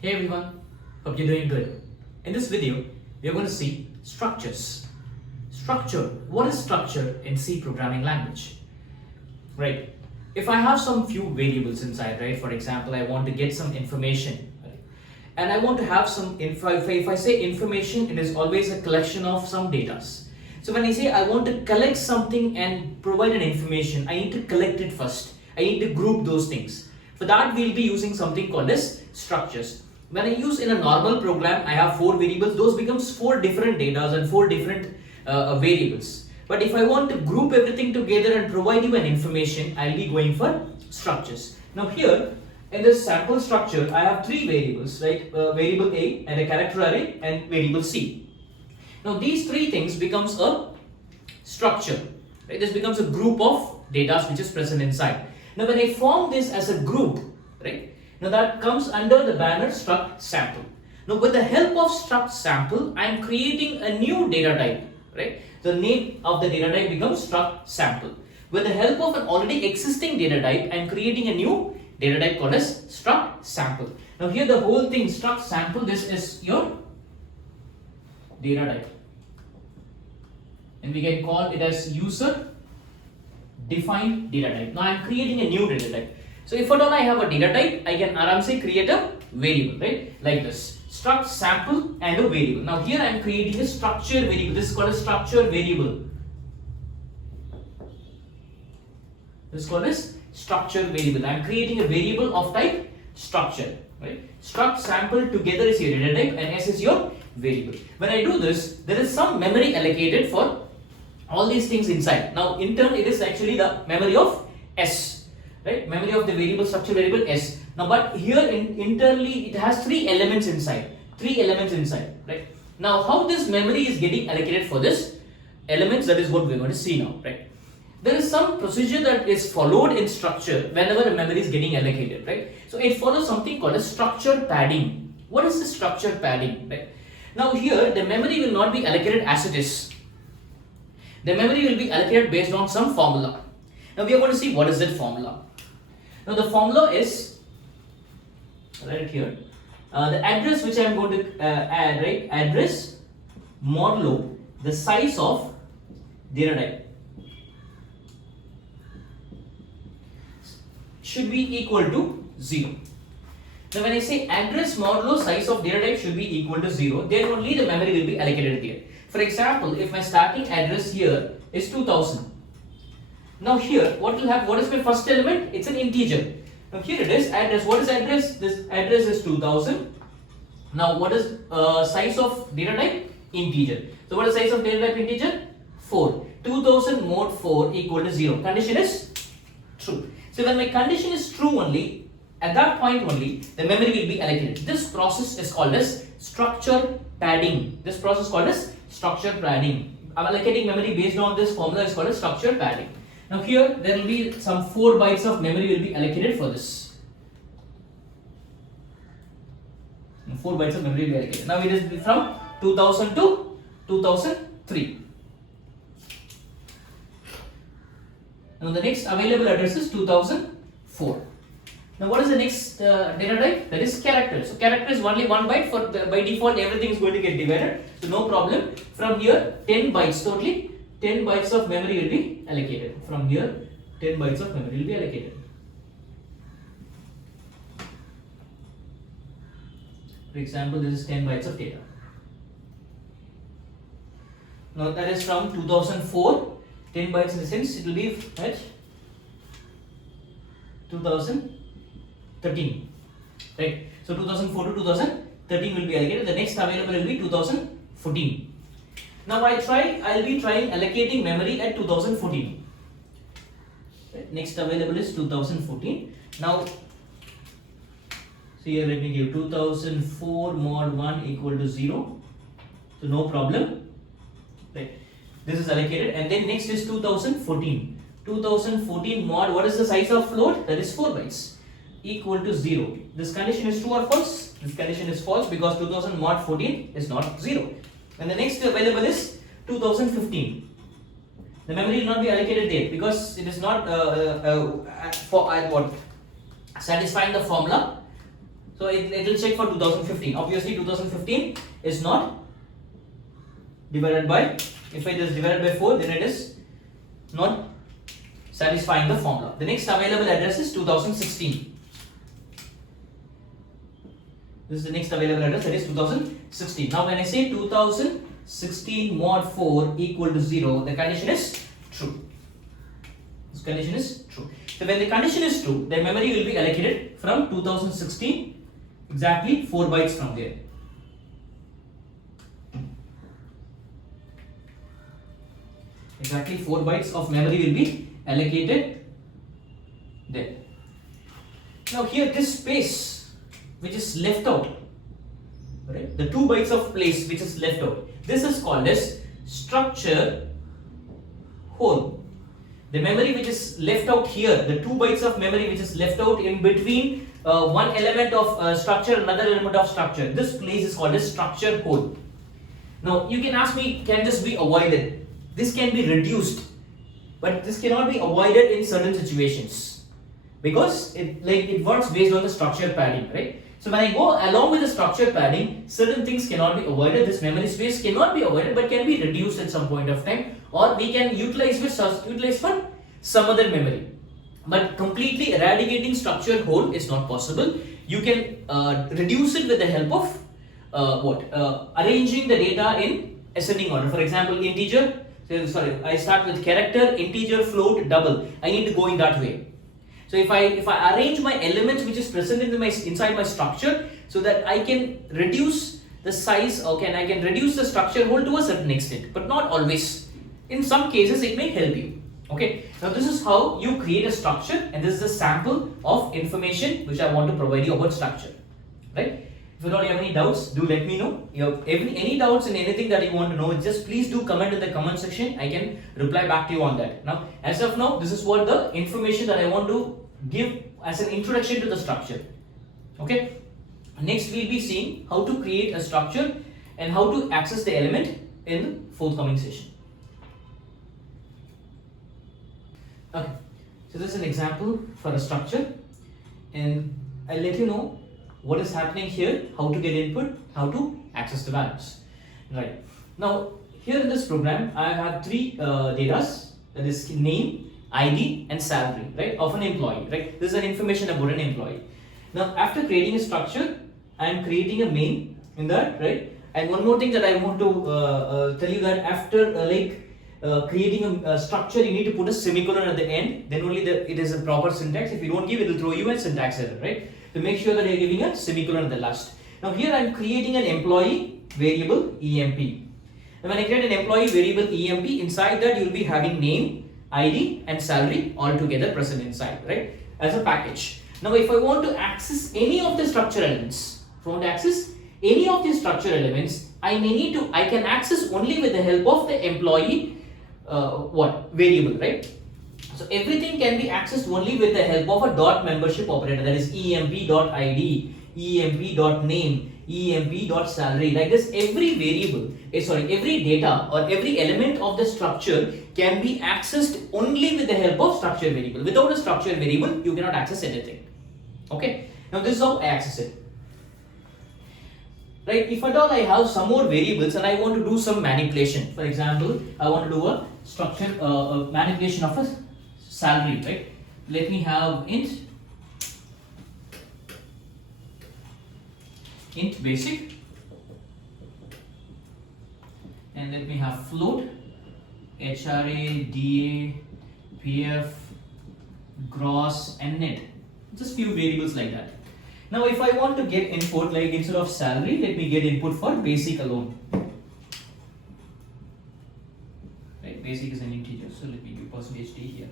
Hey everyone, hope you're doing good. In this video, we're going to see structures. Structure. What is structure in C programming language? Right. If I have some few variables inside, right? For example, I want to get some information, right? And I want to have some info. If I say information, it is always a collection of some data. So when I say I want to collect something and provide an information, I need to collect it first. I need to group those things. For that, we'll be using something called as structures. When I use in a normal program, I have 4 variables. Those becomes 4 different data and 4 different variables. But if I want to group everything together and provide you an information, I'll be going for structures. Now here, in this sample structure, I have 3 variables, right? Variable A and a character array and variable C. Now these 3 things becomes a structure, right? This becomes a group of data which is present inside. Now when I form this as a group, right? Now that comes under the banner struct sample. Now with the help of struct sample, I am creating a new data type, right? The name of the data type becomes struct sample. With the help of an already existing data type, I am creating a new data type called as struct sample. Now here the whole thing struct sample, this is your data type. And we can call it as user defined data type. Now I am creating a new data type. So if at all I have a data type, I can aramse create a variable, right? Like this, struct sample and a variable. Now here I am creating a structure variable. This is called a structure variable. This is called as structure variable. I am creating a variable of type structure, right? Struct sample together is your data type and S is your variable. When I do this, there is some memory allocated for all these things inside. Now in turn, it is actually the memory of S. Right, memory of the variable structure variable S. Now, but here internally it has 3 elements inside. 3 elements inside, right? Now, how this memory is getting allocated for this elements, that is what we're going to see now, right? There is some procedure that is followed in structure whenever a memory is getting allocated, right? So it follows something called a structure padding. What is the structure padding, right? Now here the memory will not be allocated as it is. The memory will be allocated based on some formula. Now we are going to see what is that formula. Now the formula is, right here, the address which I am going to add, right, address modulo the size of data type should be equal to 0. Now when I say address modulo size of data type should be equal to 0, then only the memory will be allocated here. For example, if my starting address here is 2000. Now here, what will happen? What is my first element? It's an integer. Now here it is address. What is address? This address is 2000. Now what is size of data type? Integer. So what is size of data type integer? 4. 2000 mod 4 equal to 0. Condition is true. So when my condition is true only, at that point only, the memory will be allocated. This process is called as structure padding. This process is called as structure padding. Allocating memory based on this formula is called as structure padding. Now here there will be some 4 bytes of memory will be allocated for this. 4 bytes of memory will be allocated. Now it is from 2000 to 2003. Now the next available address is 2004. Now what is the next data type? That is character. So character is only 1 byte. For by default everything is going to get divided. So no problem. From here 10 bytes totally. 10 bytes of memory will be allocated. From here, 10 bytes of memory will be allocated. For example, this is 10 bytes of data. Now that is from 2004. 10 bytes in the sense it will be at 2013. Right? So 2004 to 2013 will be allocated. The next available will be 2014. Now I'll be trying allocating memory at 2014. Right. Next available is 2014. Now, so here let me give 2004 mod 1 equal to 0. So no problem. Right. This is allocated, and then next is 2014. 2014 mod, what is the size of float? That is 4 bytes equal to 0. This condition is true or false? This condition is false because 2000 mod 14 is not 0. And the next available is 2015. The memory will not be allocated there because it is not satisfying the formula. So it will check for 2015. Obviously 2015 is not divided by, if it is divided by 4, then it is not satisfying the formula. The next available address is 2016. This is the next available address, that is 2016. Now when I say 2016 mod 4 equal to 0, the condition is true. This condition is true. So when the condition is true, the memory will be allocated from 2016, exactly 4 bytes from there. Exactly 4 bytes of memory will be allocated there. Now here this space which is left out, right? The 2 bytes of place which is left out, this is called as structure hole. The memory which is left out here, the 2 bytes of memory which is left out in between one element of structure, another element of structure, this place is called as structure hole. Now you can ask me, can this be avoided? This can be reduced, but this cannot be avoided in certain situations because it works based on the structure padding, right? So when I go along with the structure padding, certain things cannot be avoided. This memory space cannot be avoided, but can be reduced at some point of time, or we can utilize for some other memory. But completely eradicating structure hole is not possible. You can reduce it with the help of arranging the data in ascending order. For example, integer. I start with character, integer, float, double. I need to go in that way. So if I arrange my elements which is present in inside my structure, so that I can reduce the size, and I can reduce the structure hole to a certain extent, but not always. In some cases, it may help you. Okay. Now this is how you create a structure, and this is a sample of information which I want to provide you about structure, right? If you don't have any doubts, do let me know. You have any doubts in anything that you want to know, just please do comment in the comment section. I can reply back to you on that. Now, as of now, this is what the information that I want to give as an introduction to the structure. Okay. Next, we'll be seeing how to create a structure and how to access the element in the forthcoming session. Okay. So this is an example for a structure, and I'll let you know what is happening here, how to get input, how to access the values. Right. Now, here in this program, I have 3 datas, that is name, ID and salary, right, of an employee, right. This is an information about an employee. Now, after creating a structure, I am creating a main in that, right. And one more thing that I want to tell you, that after creating a structure, you need to put a semicolon at the end, then only it is a proper syntax. If you don't give, it will throw you a syntax error, right. So make sure that you are giving a semicolon at the last. Now here I am creating an employee variable EMP. Now when I create an employee variable EMP, inside that you will be having name, ID and salary all together present inside, right, as a package. Now if I want to access any of the structure elements, I can access only with the help of the employee variable, right. So everything can be accessed only with the help of a dot membership operator, that is emp.id, emp.name, emp.salary. Like this, every variable, every data or every element of the structure can be accessed only with the help of structure variable. Without a structure variable, you cannot access anything. Okay. Now this is how I access it. Right. If at all I have some more variables and I want to do some manipulation. For example, I want to do a structure manipulation of a salary, right? Let me have int basic, and let me have float, HRA, DA, PF, gross and net. Just few variables like that. Now if I want to get input, like instead of salary, let me get input for basic alone. Right, basic is an integer, so let me give %d here.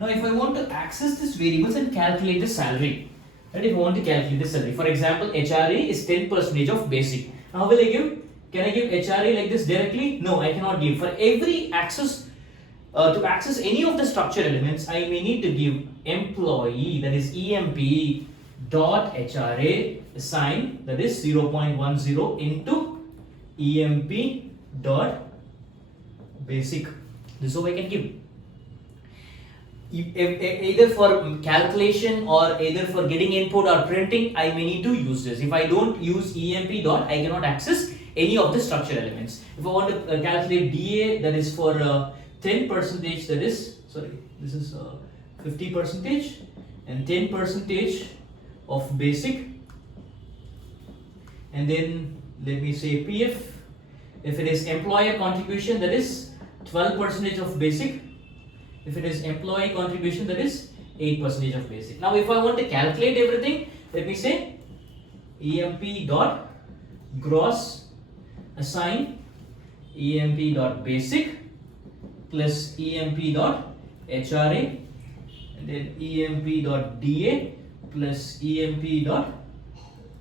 Now if I want to access these variables and calculate the salary, right, if I want to calculate the salary, for example, HRA is 10% of basic. Now how will I give? Can I give HRA like this directly? No, I cannot give. For every access, to access any of the structure elements, I may need to give employee, that is EMP dot HRA assign, that is 0.10 into EMP dot basic. This is how I can give. either for calculation or either for getting input or printing, I may need to use this. If I don't use emp dot, I cannot access any of the structure elements. If I want to calculate dA, that is for 10%, that is, sorry, this is 50% and 10% of basic, and then let me say PF. If it is employer contribution, that is 12% of basic. If it is employee contribution, that is 8% of basic. Now if I want to calculate everything, let me say emp dot gross assign emp dot basic plus emp dot HRA, and then emp dot DA plus emp dot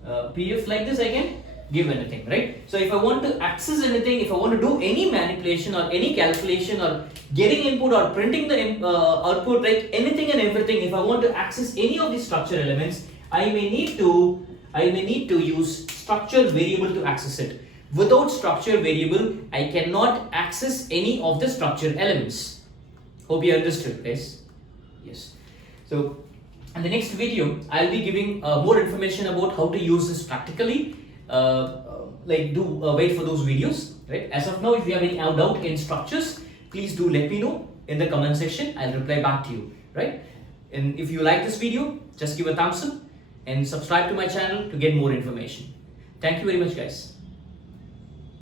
PF. Like this I can give anything, right? So if I want to access anything, if I want to do any manipulation or any calculation or getting input or printing the output, like anything and everything, if I want to access any of these structure elements, I may need to use structure variable to access it. Without structure variable, I cannot access any of the structure elements. Hope you understood, guys. Yes. So in the next video, I'll be giving more information about how to use this practically. Wait for those videos, right? As of now, if you have any doubt in structures, please do let me know in the comment section. I'll reply back to you, right? And if you like this video, just give a thumbs up and subscribe to my channel to get more information. Thank you very much, guys.